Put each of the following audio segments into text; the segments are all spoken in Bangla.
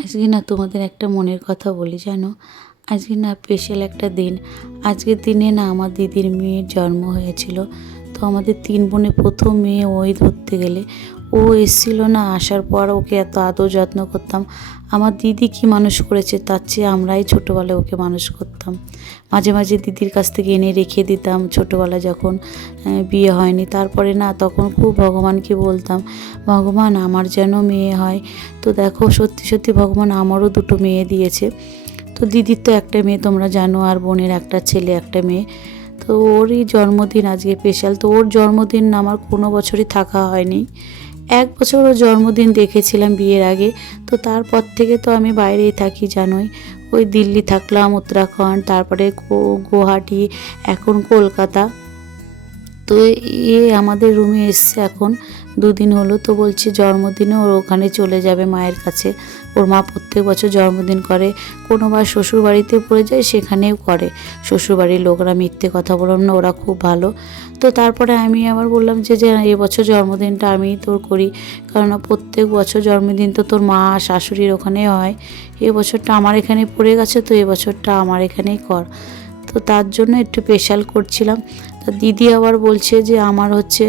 আজকে না তোমাদের একটা মনের কথা বলি জানো। আজকে না স্পেশাল একটা দিন। আজকের দিনে না আমার দিদির মেয়ের জন্ম হয়েছিল। তো আমাদের 3 বোনে প্রথম মেয়ে ওই ধরতে গেলে। ও এসেছিল না, আসার পর ওকে এত আদর যত্ন করতাম। আমার দিদি কি মানুষ করেছে তার চেয়ে আমরাই ছোটোবেলায় ওকে মানুষ করতাম। মাঝে মাঝে দিদির কাছ থেকে এনে রেখে দিতাম ছোটোবেলায় যখন বিয়ে হয়নি। তারপরে না তখন খুব ভগবানকে বলতাম, ভগবান আমার যেন মেয়ে হয়। তো দেখো সত্যি সত্যি ভগবান আমারও 2টো মেয়ে দিয়েছে। তো দিদির তো একটা মেয়ে তোমরা জানো, আর বোনের একটা ছেলে একটা মেয়ে। তো ওরই জন্মদিন আজকে স্পেশাল। তো ওর জন্মদিন আমার কোনো বছরই থাকা হয়নি। 1 বছর ওর জন্মদিন দেখেছিলাম বিয়ের আগে। তো তারপর থেকে তো আমি বাইরেই থাকি জানোই। ওই দিল্লি থাকলাম, উত্তরাখণ্ড, তারপরে গুয়াহাটি, এখন কলকাতা। তো আমাদের রুমে এসছে এখন 2 দিন হলো। তো বলছে জন্মদিনে ওর ওখানে চলে যাবে মায়ের কাছে। ওর মা প্রত্যেক বছর জন্মদিন করে, কোনোবার শ্বশুর বাড়িতে পড়ে যায় সেখানেও করে। শ্বশুরবাড়ির লোকরা মিথ্যে কথা বললাম না, ওরা খুব ভালো। তো তারপরে আমি আবার বললাম যে এবছর জন্মদিনটা আমি তোর করি, কারণ প্রত্যেক বছর জন্মদিন তো তোর মা শাশুড়ির ওখানে হয়। এবছরটা আমার এখানে পড়ে গেছে, তো এবছরটা আমার এখানেই কর। তো তার জন্য একটু স্পেশাল করছিলাম। তা দিদি আবার বলছে যে আমার হচ্ছে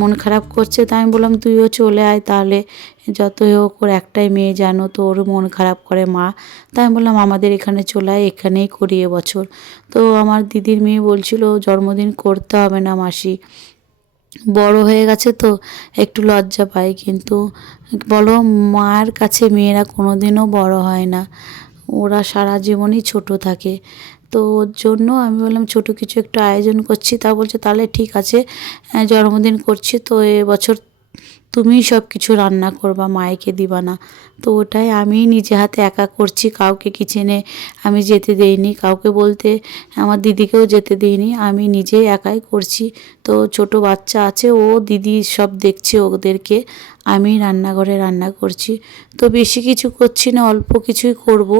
মন খারাপ করছে। তাই আমি বললাম তুইও চলে আয় তাহলে, যতই হোক ওর একটাই মেয়ে জানো, তো ওর মন খারাপ করে মা। তাই আমি বললাম আমাদের এখানে চলে আয়, এখানেই করি এবছর। তো আমার দিদির মেয়ে বলছিল জন্মদিন করতে হবে না মাসি, বড় হয়ে গেছে তো একটু লজ্জা পায়। কিন্তু বলো, মায়ের কাছে মেয়েরা কোনো দিনও বড় হয় না, ওরা সারা জীবনই ছোট থাকে। তো ওর জন্য আমি বললাম ছোট কিছু একটু আয়োজন করছি। তা বলছে তাহলে ঠিক আছে, জন্মদিন করছি তো এবছর তুমিই সব কিছু রান্না করবা, মায়েকে দিবা না। তো ওটাই আমি নিজে হাতে একা করছি, কাউকে কিচেনে আমি যেতে দেইনি, কাউকে বলতে আমার দিদিকেও যেতে দিইনি, আমি নিজেই একাই করছি। তো ছোট বাচ্চা আছে, ও দিদি সব দেখছে ওদেরকে, আমি রান্নাঘরে রান্না করছি। তো বেশি কিছু করছি না, অল্প কিছুই করব,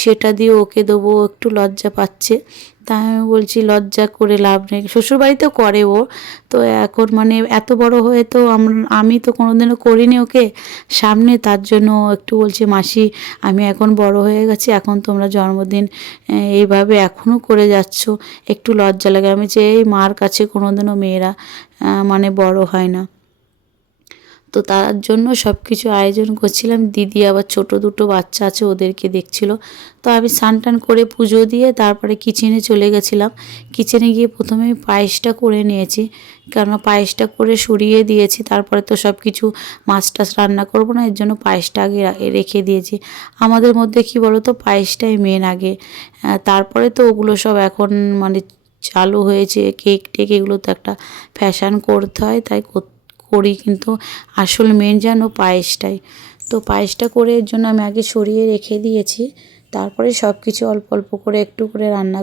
সেটা দিয়ে ওকে দেবো। একটু লজ্জা পাচ্ছে। তাই আমি বলছি লজ্জা করে লাভ নেই, শ্বশুরবাড়িতেও করে ও। তো এখন মানে এত বড় হয়ে তো আমি তো কোনোদিনও করিনি ওকে সামনে, তার জন্য একটু বলছি মাসি আমি এখন বড় হয়ে গেছি, এখন তোমরা জন্মদিন এইভাবে এখনও করে যাচ্ছ, একটু লজ্জা লাগে। আমি যে এই মার কাছে কোনোদিনও মেয়েরা মানে বড় হয় না। তো তার জন্য সব কিছু আয়োজন করছিলাম। দিদি আবার ছোট 2টো বাচ্চা আছে, ওদেরকে দেখছিল। তো আমি স্নান টান করে পুজো দিয়ে তারপরে কিচেনে চলে গেছিলাম। কিচেনে গিয়ে প্রথমে আমি পায়েসটা করে নিয়েছি, কেননা পায়েসটা করে সরিয়ে দিয়েছি। তারপরে তো সব কিছু মাছ টাছ রান্না করবো না, এর জন্য পায়েসটা আগে রেখে দিয়েছি। আমাদের মধ্যে কি বলো তো, পায়েসটাই মেন আগে, তারপরে তো ওগুলো সব এখন মানে চালু হয়েছে। কেক টেক এগুলো তো একটা ফ্যাশন করতে হয়, তাই করি, কিন্তু আসল মেন যেন পায়েসটাই। তো পায়েসটা করে এর জন্য আমি আগে সরিয়ে রেখে দিয়েছি, তারপরে সব কিছু অল্প অল্প করে একটু করে রান্না